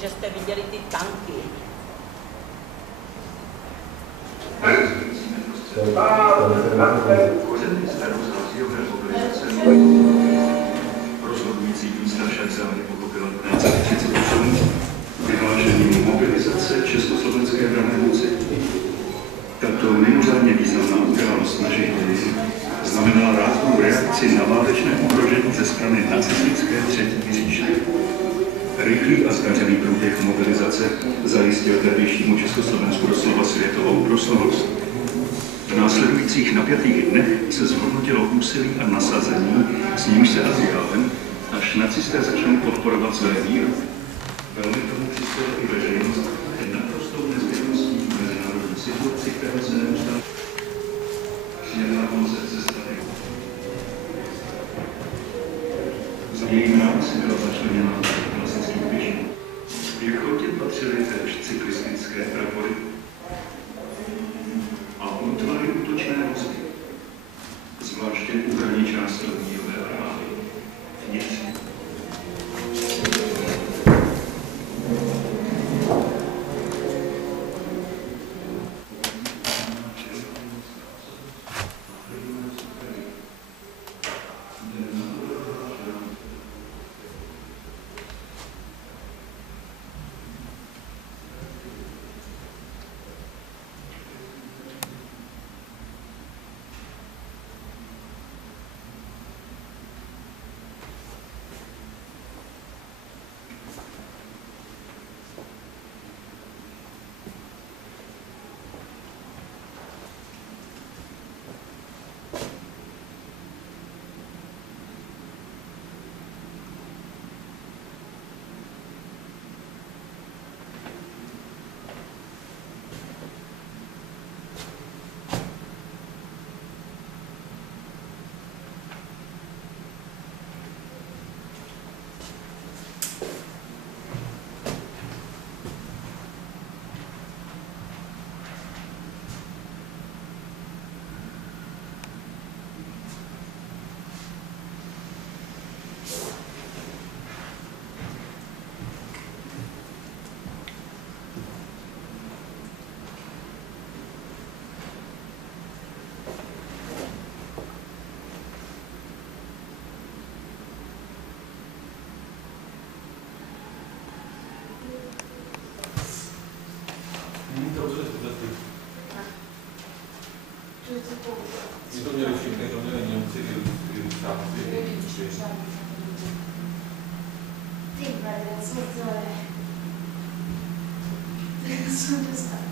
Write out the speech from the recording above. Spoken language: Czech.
že jste viděli ty tanky. Rozhodující místa však záhy pochopila dne 1938 vyhlášením mobilizace Československé branné moci. Tato mimořádně významná událost našich dějin znamenala ráznou reakci na válečné ohrožení ze strany nacistické třetí říše. Rychlý a zdařený průběh mobilizace zajistil tehdejšímu Československu doslova světovou proslulost. V následujících napjatých dnech se zhodnotilo úsilí a nasazení, s nímž se Aziálem, až nacisté začnou podporovat své výroky. Velmi tomu přispěla i veřejnost naprostou nezbytností mezinárodní situaci, které se neustále přijela koncepce strany. Za jejím rámci byla začleněna klasických pěší. V pěchotě patřily též cyklistické prapory a útvary útočné vozy, zvláště úhradní části mírové armády. Vnitř. My to měli všichni, to měli Němci i Sáci. Ty brade, co to je? Co dostat?